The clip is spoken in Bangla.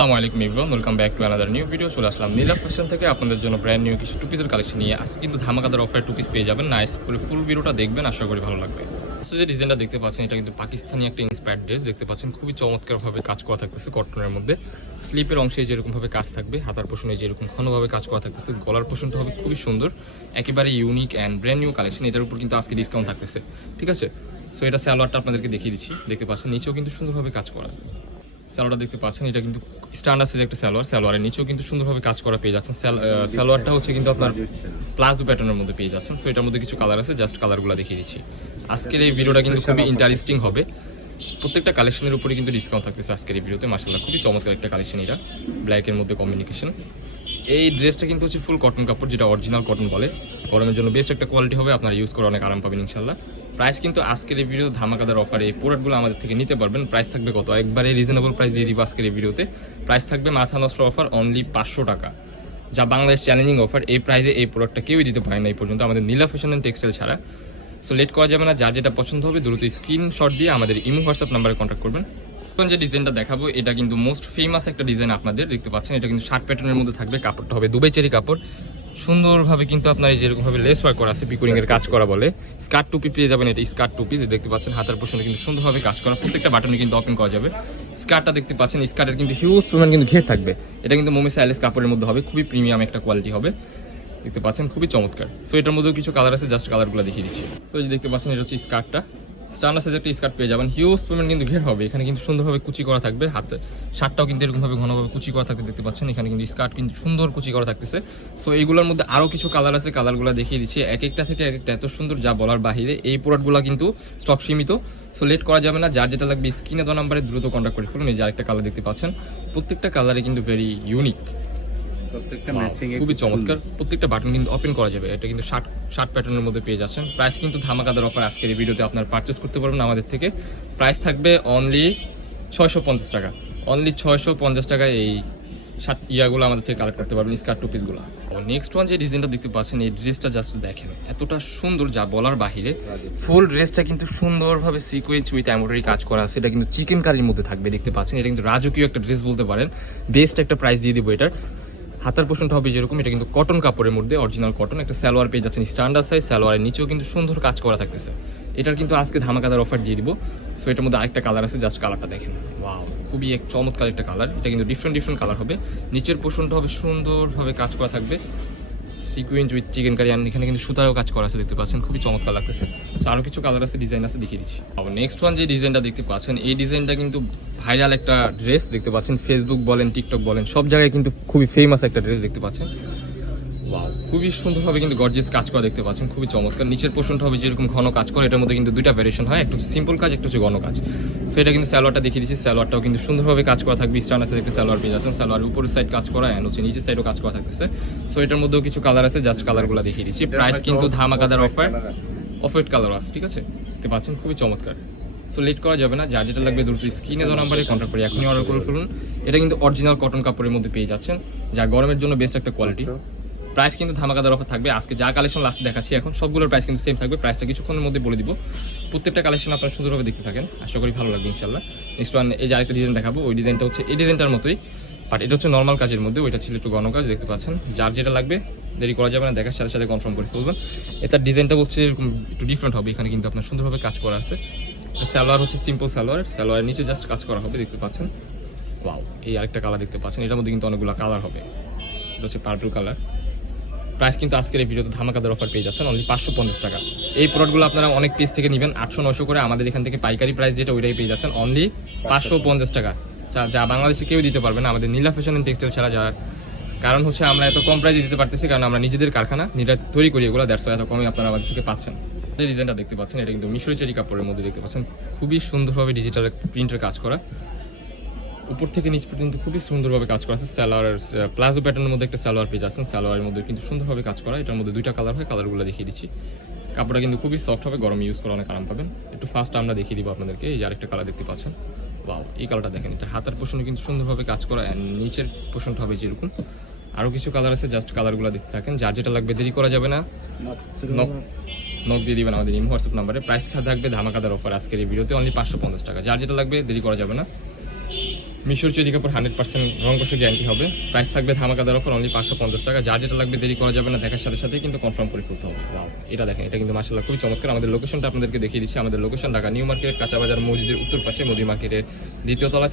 আসসালামু আলাইকুম welcome back to another new video চলে আসলাম নীলা ফ্যাশন থেকে। আপনাদের জন্য ব্র্যান্ড নিউ কিছু টুপিসের কালেকশন নিয়ে আসছে। কিন্তু ধামাকাদার অফার টুপিস পেয়ে যাবেন। নাইস করে ফুল ভিডিওটা দেখবেন। আশা করি ভালো লাগবে। যে ডিজাইনটা দেখতে পাচ্ছেন, এটা কিন্তু পাকিস্তানি একটা ইন্সপায়ার্ড ড্রেস দেখতে পাচ্ছেন, খুবই চমৎকারভাবে কাজ করা থাকতেছে কটনের মধ্যে। স্লিপের অংশে যেরকম ভাবে কাজ থাকবে, হাতার পোষণে যেরকম ঘনভাবে কাজ করা থাকতেছে, গলার পোষণটা হবে খুবই সুন্দর। একেবারে unique and brand new collection এটার উপর কিন্তু আজকে ডিসকাউন্ট থাকতেছে। ঠিক আছে? সো এটা স্যালোয়ারটা আপনাদেরকে দেখিয়ে দিচ্ছি। দেখতে পাচ্ছেন, নিচেও কিন্তু সুন্দরভাবে কাজ করা। স্যালোয়ারটা দেখতে পাচ্ছেন, এটা কিন্তু স্ট্যান্ডার্ড সাইজ একটা স্যালোয়ার স্যালোয়ারের নিচেও কিন্তু সুন্দরভাবে কাজ করা পেয়ে যাচ্ছেন। স্যালোয়ারটা হচ্ছে কিন্তু আপনার প্লাজো প্যাটার্নের মধ্যে পেয়ে যাচ্ছেন। সো এটার মধ্যে কিছু কালার আছে জাস্ট কালারগুলো দেখিয়ে দিচ্ছি। আজকের এই ভিডিওটা কিন্তু খুবই ইন্টারেস্টিং হবে। প্রত্যেকটা কালেকশনের উপরে কিন্তু ডিসকাউন্ট থাকতেছে আজকের এই ভিডিওতে মার্শাল্লাহ খুবই চমৎকার একটা কালেকশন এটা ব্ল্যাকের মধ্যে কমিউনিকেশন এই ড্রেসটা কিন্তু হচ্ছে ফুল কটন কাপড়, যেটা অরিজিনাল কটন বলে। গরমের জন্য বেস্ট একটা কোয়ালিটি হবে, আপনারা ইউজ করে অনেক আরাম পাবেন ইনশাল্লাহ প্রাইস কিন্তু আজকের এই ভিডিও ধামাকাদার অফারে এই প্রোডাক্টগুলো আমাদের থেকে নিতে পারবেন। প্রাইস থাকবে কত? একবারে রিজনেবল প্রাইস দিয়ে দিব আজকের এই ভিডিওতে। প্রাইস থাকবে মাথা নষ্ট অফার অনলি পাঁচশো টাকা। যা বাংলাদেশ চ্যালেঞ্জিং অফার এই প্রাইসে এই প্রোডাক্টটা কেউই দিতে পারে না এই পর্যন্ত। আমাদের নীলা ফ্যাশন অ্যান্ড টেক্সটাইল ছাড়া। সো লেট করা যাবে না। যার যেটা পছন্দ হবে, দ্রুত স্ক্রিনশট দিয়ে আমাদের ইমো হোয়াটসঅ্যাপ নাম্বারে কন্ট্যাক্ট করবেন। যে ডিজাইনটা দেখাবো, এটা কিন্তু মোস্ট ফেমাস একটা ডিজাইন আপনাদের দেখতে পাচ্ছেন। এটা কিন্তু শার্ট প্যাটার্নের মধ্যে থাকবে, কাপড়টা হবে দুবাই চেরি কাপড়। সুন্দরভাবে কিন্তু আপনার এই যেরকম ভাবে লেস ওয়ার্ক করা আছে পিকুরিং এর কাজ করা বলে স্কার্ট টুপি পেয়ে যাবেন এটা স্কার্ট টুপি দেখতে পাচ্ছেন হাতের পোষণে কিন্তু সুন্দরভাবে কাজ করা। প্রত্যেকটা বাটনে কিন্তু ওপেন করা যাবে। স্কার্টটা দেখতে পাচ্ছেন স্কার্টের কিন্তু হিউজ পরিমাণ কিন্তু ঘের থাকবে। এটা কিন্তু মোমি সাইলেস কাপড়ের মধ্যে হবে, খুবই প্রিমিয়াম একটা কোয়ালিটি হবে। দেখতে পাচ্ছেন, খুবই চমৎকার। সো এটার মধ্যেও কিছু কালার আছে জাস্ট কালারগুলো দেখিয়ে দিচ্ছি। সো এই দেখতে পাচ্ছেন, এটা হচ্ছে স্কার্টটা। স্ট্যান্ডার্ড সাইজের একটা স্কার্ট পেয়ে যাবেন। হিউজ পেমেন্ট কিন্তু ঘের হবে। এখানে কিন্তু সুন্দরভাবে কুচি করা থাকবে হাতে। শার্টটাও কিন্তু এরকমভাবে ঘনভাবে কুচি করা থাকতে দেখতে পাচ্ছেন। এখানে কিন্তু স্কার্ট কিন্তু সুন্দর কুচি করা থাকতেছে। সো এইগুলোর মধ্যে আরও কিছু কালার আছে। কালারগুলো দেখিয়ে দিচ্ছি। এক একটা থেকে এক একটা এত সুন্দর যা বলার বাহিরে এই প্রোডাক্টগুলো কিন্তু স্টক সীমিত। সো লেট করা যাবে না। যার যেটা লাগবে স্ক্রিনে দেওয়া নাম্বারে দ্রুত কন্ট্যাক্ট করে ফেলুন। এই যে আরেকটা কালার দেখতে পাচ্ছেন, প্রত্যেকটা কালারে কিন্তু ভেরি ইউনিক প্রত্যেকটা ম্যাচিং খুবই চমৎকার। প্রত্যেকটা বাটন কিন্তু ওপেন করা যাবে। এটা কিন্তু শার্ট শার্ট প্যাটার্নের মধ্যে পেয়ে যাচ্ছেন। প্রাইস কিন্তু ধামাকাদার অফার আজকের এই ভিডিওতে আপনার পারচেস করতে পারবেন আমাদের থেকে। প্রাইস থাকবে অনলি ছয়শো পঞ্চাশ টাকা। অনলি ছয়শো পঞ্চাশ টাকায় এই শার্ট ইয়াগুলো আমাদের থেকে কালেক্ট করতে পারবেন স্কার্ট টু পিসগুলো নেক্সট ওয়ান যে ডিজাইনটা দেখতে পাচ্ছেন এই ড্রেসটা জাস্ট দেখেন। এতটা সুন্দর যা বলার বাহিরে ফুল ড্রেসটা কিন্তু সুন্দরভাবে সিকুয়েন্স উইথ এমব্রয়ডারি কাজ করা আছে। এটা কিন্তু চিকেন কারির মধ্যে থাকবে দেখতে পাচ্ছেন। এটা কিন্তু রাজকীয় একটা ড্রেস বলতে পারেন। বেস্ট একটা প্রাইস দিয়ে দিব এটার। হাতার পোষণটা হবে যেরকম, এটা কিন্তু কটন কাপড়ের মধ্যে অরিজিনাল কটন একটা স্যালোয়ার পেয়ে যাচ্ছেন স্ট্যান্ডার্ড সাইজ স্যালোয়ারের নিচেও কিন্তু সুন্দর কাজ করা থাকতেছে। এটার কিন্তু আজকে ধামাকাদার অফার দিয়ে দিব। সো এটার মধ্যে আরেকটা কালার আছে জাস্ট কালারটা দেখেন। ওয়াও খুবই এক চমৎকার একটা কালার এটা কিন্তু ডিফারেন্ট ডিফারেন্ট কালার হবে। নিচের পোষণটা হবে সুন্দরভাবে কাজ করা থাকবে। সিকুয়েন্স উইথ চিকেন কারি আর এখানে কিন্তু সুতারও কাজ করা আছে, দেখতে পাচ্ছেন, খুবই চমৎকার লাগতেছে। আরও আরও কিছু কালার আছে ডিজাইন আছে, দেখিয়ে দিচ্ছি। আবার নেক্সট ওয়ান যে ডিজাইনটা দেখতে পাচ্ছেন, এই ডিজাইনটা কিন্তু ভাইরাল একটা ড্রেস দেখতে পাচ্ছেন ফেসবুক বলেন টিকটক বলেন, সব জায়গায় কিন্তু খুবই ফেমাস একটা ড্রেস দেখতে পাচ্ছেন। Wow, খুবই সুন্দরভাবে কিন্তু গর্জিয়াস কাজ করা দেখতে পাচ্ছেন খুবই চমৎকার। নিচের পোর্শনটা হবে যেরকম ঘন কাজ করে এটার মধ্যে কিন্তু দুইটা ভ্যারিয়েশন হয় একটা হচ্ছে সিম্পল কাজ একটা হচ্ছে ঘন কাজ। সো এটা কিন্তু স্যালোয়ারটা দেখিয়ে দিচ্ছি স্যালোয়ারটাও কিন্তু সুন্দরভাবে কাজ করা থাকবে। স্টান আছে একটা স্যালোয়ার পেয়ে যাচ্ছেন স্যালোয়ার উপরের সাইড কাজ করা অ্যান্ড হচ্ছে নিচের সাইডও কাজ করা থাকতেছে। সো এটার মধ্যেও কিছু কালার আছে জাস্ট কালারগুলো দেখিয়ে দিচ্ছি। প্রাইস কিন্তু ধামাকাদার অফার অফ হোয়াইট কালার আছে ঠিক আছে? দেখতে পাচ্ছেন খুবই চমৎকার। সো লেট করা যাবে না যার যেটা লাগবে দ্রুত স্ক্রিনে দেওয়া নাম্বারে কন্ট্যাক্ট করে এখনই অর্ডার করে ফেলুন। এটা কিন্তু অরিজিনাল কটন কাপড়ের মধ্যে পেয়ে যাচ্ছেন যা গরমের জন্য বেস্ট একটা কোয়ালিটি প্রাইস কিন্তু ধামাকাদার অফার থাকবে। আজকে যা কালেকশন লাস্টে দেখাচ্ছি এখন, সবগুলোর প্রাইস কিন্তু সেম থাকবে। প্রাইসটা কিছুক্ষণের মধ্যে বলে দিব। প্রত্যেকটা কালেকশন আপনারা সুন্দরভাবে দেখতে থাকেন। আশা করি ভালো লাগবে ইনশাল্লাহ নেক্সট ওয়ান এই যে আরেকটা ডিজাইন দেখাবো, ওই ডিজাইনটা হচ্ছে, এই ডিজাইনটার মতোই। বাট এটা হচ্ছে নর্মাল কাজের মধ্যে, ওইটা ছিল একটু ঘন কাজ, দেখতে পাচ্ছেন। যার যেটা লাগবে, দেরি করা যাবে না, দেখার সাথে সাথে কনফার্ম করে ফেলবেন। এটার ডিজাইনটা হচ্ছে এরকম একটু ডিফারেন্ট হবে। এখানে কিন্তু আপনার সুন্দরভাবে কাজ করা আছে। সালোয়ার হচ্ছে সিম্পল সালোয়ার। সালোয়ারের নিচে জাস্ট কাজ করা হবে, দেখতে পাচ্ছেন। ওয়াও এই আরেকটা কালার দেখতে পাচ্ছেন। এটার মধ্যে কিন্তু অনেকগুলো কালার হবে। এটা হচ্ছে পার্পল কালার প্রাইস কিন্তু আজকের এই ভিডিওতে ধামাকাদার অফার পেয়ে যাচ্ছেন অনলি পাঁচশো পঞ্চাশ টাকা। এই প্রোডাক্টগুলো আপনারা অনেক পিস থেকে নেবেন, আটশো নশো করে আমাদের এখান থেকে পাইকারি প্রাইস যেটা ওইটাই পেয়ে যাচ্ছেন অনলি পাঁচশো পঞ্চাশ টাকা। যা- যা বাংলাদেশে কেউ দিতে পারবে না, আমাদের নীলা ফ্যাশন অ্যান্ড টেক্সটাইল ছাড়া যারা কারণ হচ্ছে আমরা এত কম প্রাইসে দিতে পারতেছি, কারণ আমরা নিজেদের কারখানা, নিজেরা তৈরি করি এগুলো দেড়শো এত কমে আপনারা আমাদের থেকে পাচ্ছেন। যে ডিজাইনটা দেখতে পাচ্ছেন, এটা কিন্তু মিশরি চেরি কাপড়ের মধ্যে দেখতে পাচ্ছেন, খুবই সুন্দরভাবে ডিজিটাল প্রিন্টের কাজ করা। উপর থেকে নিচ পর্যন্ত খুবই সুন্দরভাবে কাজ করা আছে। স্যালোয়ার প্লাজো প্যাটার্নের মধ্যে একটা স্যালোয়ার পেয়ে যাচ্ছেন। স্যালোয়ারের মধ্যে কিন্তু সুন্দরভাবে কাজ করা। এটার মধ্যে দুইটা কালার হয় কালারগুলো দেখিয়ে দিচ্ছি। কাপড়টা কিন্তু খুবই সফট হবে গরম ইউজ করে অনেক আরাম পাবেন। একটু ফার্স্ট আমরা দেখিয়ে দিব আপনাদেরকে এই আরেকটা কালার দেখতে পাচ্ছেন। বাও এই কালারটা দেখেন এটা হাতার পোষণে কিন্তু সুন্দরভাবে কাজ করা অ্যান্ড নিচের পোষণটা হবে যেরকম। আরও কিছু কালার আছে জাস্ট কালারগুলো দেখতে থাকেন। যার যেটা লাগবে দেরি করা যাবে না। নক নক দিয়ে দিবেন আমাদের ইম হোয়াটসঅ্যাপ নাম্বারে প্রাইস খা থাকবে ধামাকাদার অফার আজকের এই ভিডিওতে অনলি পাঁচশো পঞ্চাশ টাকা। যার যেটা লাগবে দেরি করা যাবে না। মিশর চুরি কাপড় হান্ড্রেড পার্সেন্ট রং কষের গ্যারান্টি হবে। প্রাইস থাকবে ধামাকাদার অফার অনলি পাঁচশো পঞ্চাশ টাকা। যার যেটা লাগবে দেরি করা যাবে না, দেখার সাথে সাথে কিন্তু কনফার্ম করে ফেলতে হবে। এটা দেখেন, এটা কিন্তু মাসাল্লাহ খুবই চমৎকার। আমাদের লোকেশনটা আপনাদেরকে দেখিয়ে দিচ্ছি। আমাদের লোকেশন ঢাকা নিউ মার্কেট, কাঁচাবাজার, মসজিদের উত্তর পাশে মোদি মার্কেটের দ্বিতীয় তলা